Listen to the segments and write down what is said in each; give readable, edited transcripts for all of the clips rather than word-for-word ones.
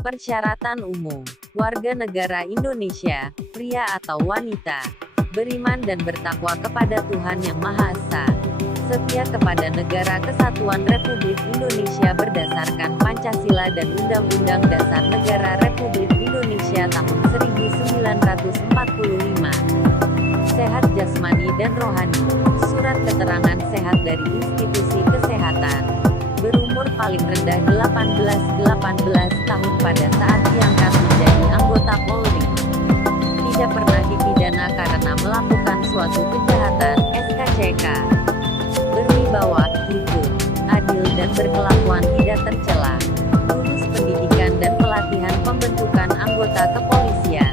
Persyaratan umum. Warga negara Indonesia, pria atau wanita, beriman dan bertakwa kepada Tuhan Yang Maha Esa, setia kepada Negara Kesatuan Republik Indonesia berdasarkan Pancasila dan Undang-Undang Dasar Negara Republik Indonesia tahun 1945. Sehat jasmani dan rohani. Surat keterangan sehat dari institusi kesehatan. Berumur paling rendah 18 tahun pada saat diangkat menjadi anggota Polri. Tidak pernah dipidana karena melakukan suatu kejahatan, SKCK. Berwibawa, hidup, adil dan berkelakuan tidak tercela. Lulus pendidikan dan pelatihan pembentukan anggota kepolisian.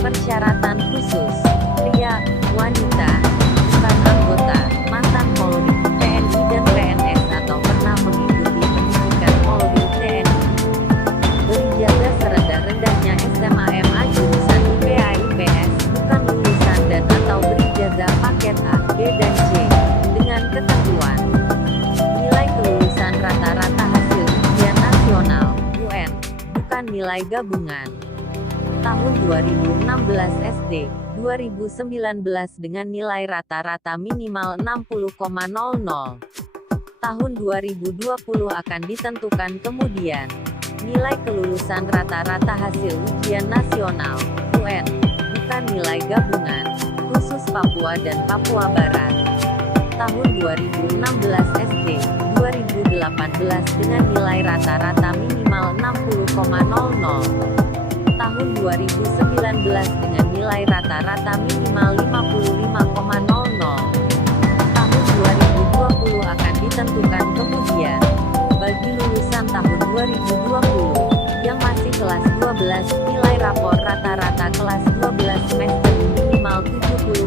Persyaratan khusus. Pria, wanita, bukan anggota, mantan Polri, TNI dan PNS atau pernah mengikuti pendidikan Polri TNI. Berijazah serendah-rendahnya SMA MA jurusan IPA IPS, bukan lulusan dan atau berijazah paket A, B dan C, dengan ketentuan. Nilai kelulusan rata-rata hasil ujian nasional, UN, bukan nilai gabungan. Tahun 2016 SD, 2019 dengan nilai rata-rata minimal 60,00. Tahun 2020 akan ditentukan kemudian. Nilai kelulusan rata-rata hasil ujian nasional, UN, bukan nilai gabungan, khusus Papua dan Papua Barat. Tahun 2016 SD, 2018 dengan nilai rata-rata minimal 60,00. Tahun 2019 dengan nilai rata-rata minimal 55,00. Tahun 2020 akan ditentukan kemudian. Bagi lulusan tahun 2020, yang masih kelas 12, nilai rapor rata-rata kelas 12 semester minimal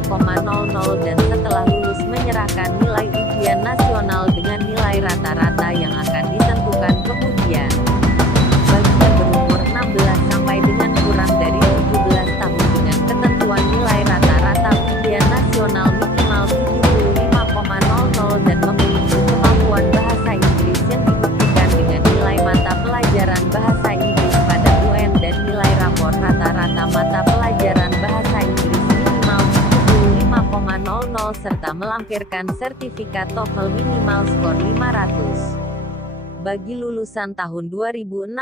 70,00 dan setelah lulus menyerahkan nilai ujian nasional dengan nilai rata-rata yang akan ditentukan kemudian. Bagi yang berumur 16 sampai dengan kurang dari 17 tahun dengan ketentuan nilai rata-rata ujian nasional minimal 75,00 dan memiliki kemampuan bahasa Inggris yang dibuktikan dengan nilai mata pelajaran bahasa Inggris pada UN dan nilai rapor rata-rata mata pelajaran bahasa Inggris minimal 75,00 serta melampirkan sertifikat TOEFL minimal skor 500. Bagi lulusan tahun 2016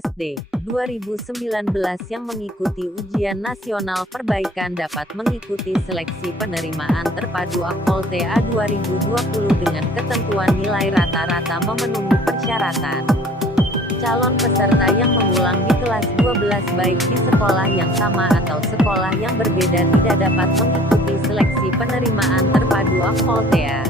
SD, 2019 yang mengikuti ujian nasional perbaikan dapat mengikuti seleksi penerimaan terpadu Akpol TA 2020 dengan ketentuan nilai rata-rata memenuhi persyaratan. Calon peserta yang mengulang di kelas 12 baik di sekolah yang sama atau sekolah yang berbeda tidak dapat mengikuti seleksi penerimaan terpadu Akpol TA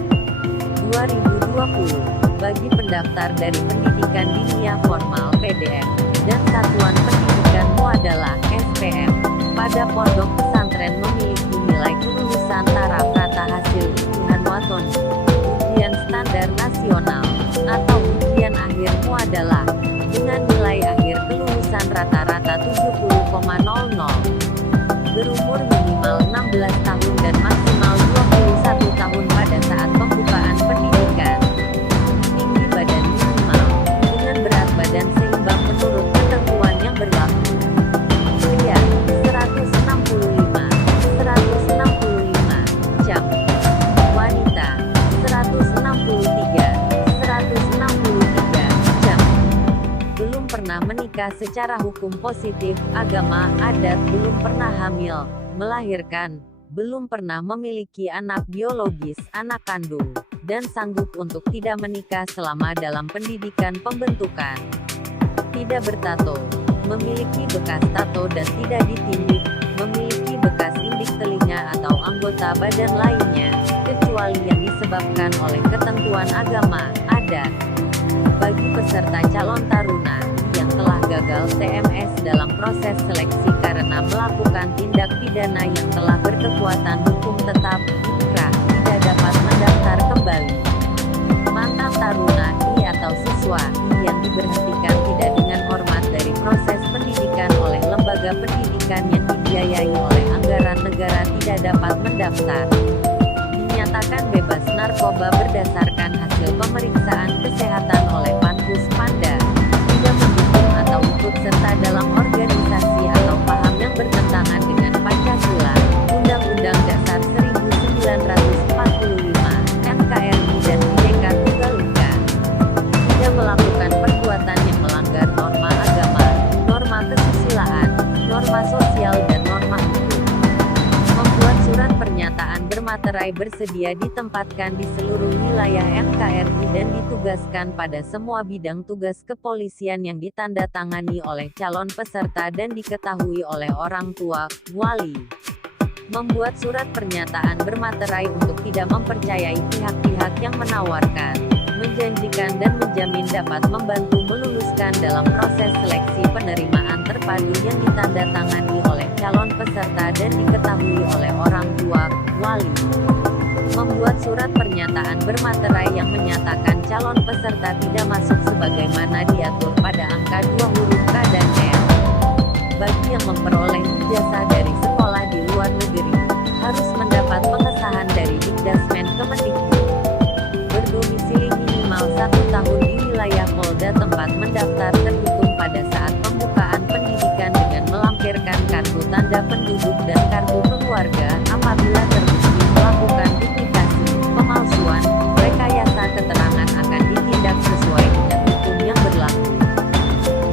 2020. Bagi pendaftar dari pendidikan dinia formal PDF dan satuan pendidikan muadalah SPM pada pondok pesantren memiliki nilai kelulusan taraf rata hasil ujian watoni, ujian standar nasional, atau ujian akhir muadalah dengan nilai akhir kelulusan rata-rata 70,00. Berumur minimal 16 tahun dan maksimal 21 tahun pada saat pembukaan pendidikan. Tinggi badan minimal, dengan berat badan seimbang menurut ketentuan yang berlaku. Pria, 165 jam. Wanita, 163 jam. Belum pernah menikah secara hukum positif, agama, adat, belum pernah hamil, melahirkan, belum pernah memiliki anak biologis, anak kandung, dan sanggup untuk tidak menikah selama dalam pendidikan pembentukan. Tidak bertato, memiliki bekas tato dan tidak ditindik, memiliki bekas indik telinga atau anggota badan lainnya, kecuali yang disebabkan oleh ketentuan agama, adat. Bagi peserta calon taruna yang telah gagal TMS dalam proses seleksi karena melakukan tindak pidana yang telah berkekuatan hukum tetap, inkrah, tidak dapat mendaftar kembali. Mantan taruna atau siswa yang diberhentikan tidak dengan hormat dari proses pendidikan oleh lembaga pendidikan yang dibiayai oleh anggaran negara tidak dapat mendaftar. Dinyatakan bebas narkoba berdasarkan hasil pemeriksaan kesehatan oleh Pankus Panda, tidak mendukung atau ikut serta dalam organisasi atau paham yang bertentangan dengan Pancasila, Undang-Undang Dasar 1945, NKRI dan Bhinneka Tunggal Ika. Tidak melakukan perbuatan yang melanggar norma agama, norma kesusilaan, norma sosial dan norma hukum. Membuat surat pernyataan bermaterai bersedia ditempatkan di seluruh wilayah NKRI dan ditugaskan pada semua bidang tugas kepolisian yang ditandatangani oleh calon peserta dan diketahui oleh orang tua, wali. Membuat surat pernyataan bermaterai untuk tidak mempercayai pihak-pihak yang menawarkan, menjanjikan dan menjamin dapat membantu meluluskan dalam proses seleksi penerimaan terpadu yang ditandatangani oleh calon peserta dan diketahui oleh orang tua, wali. Membuat surat pernyataan bermaterai yang menyatakan calon peserta tidak masuk sebagaimana diatur pada angka 2 huruf K dan L. Bagi yang memperoleh ijazah dari sekolah di luar negeri, harus mendapat pengesahan dari Dikdasmen Kemendikbud. Berdomisili minimal 1 tahun di wilayah Polda tempat mendaftar terhitung pada saat pembukaan pendidikan dengan melampirkan kartu tanda penduduk dan kartu keluarga. Apabila terbukti melakukan duplikasi, pemalsuan, rekayasa keterangan akan ditindak sesuai dengan hukum yang berlaku.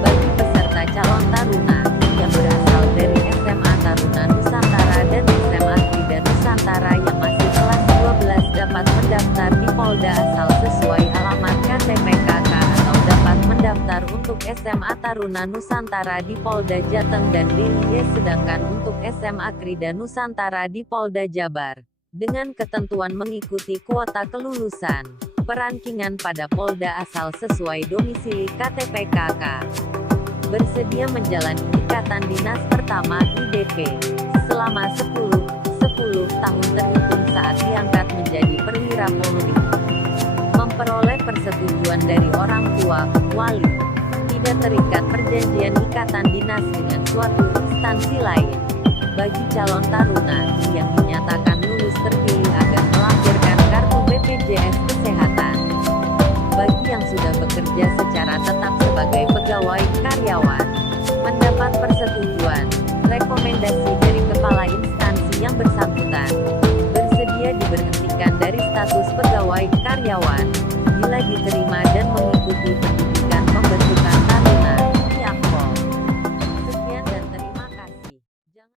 Bagi peserta calon taruna yang berasal dari SMA Taruna Nusantara dan SMA Krida Nusantara yang masih kelas 12 dapat mendaftar di Polda asal sesuai alamat KTP KK atau dapat mendaftar untuk SMA Taruna Nusantara di Polda Jateng dan DIY, sedangkan untuk SMA Krida Nusantara di Polda Jabar, dengan ketentuan mengikuti kuota kelulusan perankingan pada Polda asal sesuai domisili KTP KK. Bersedia menjalani ikatan dinas pertama IDP selama 10 tahun terhitung saat diangkat menjadi perwira Polri. Memperoleh persetujuan dari orang tua, wali. Tidak terikat perjanjian ikatan dinas dengan suatu instansi lain. Bagi calon taruna yang dinyatakan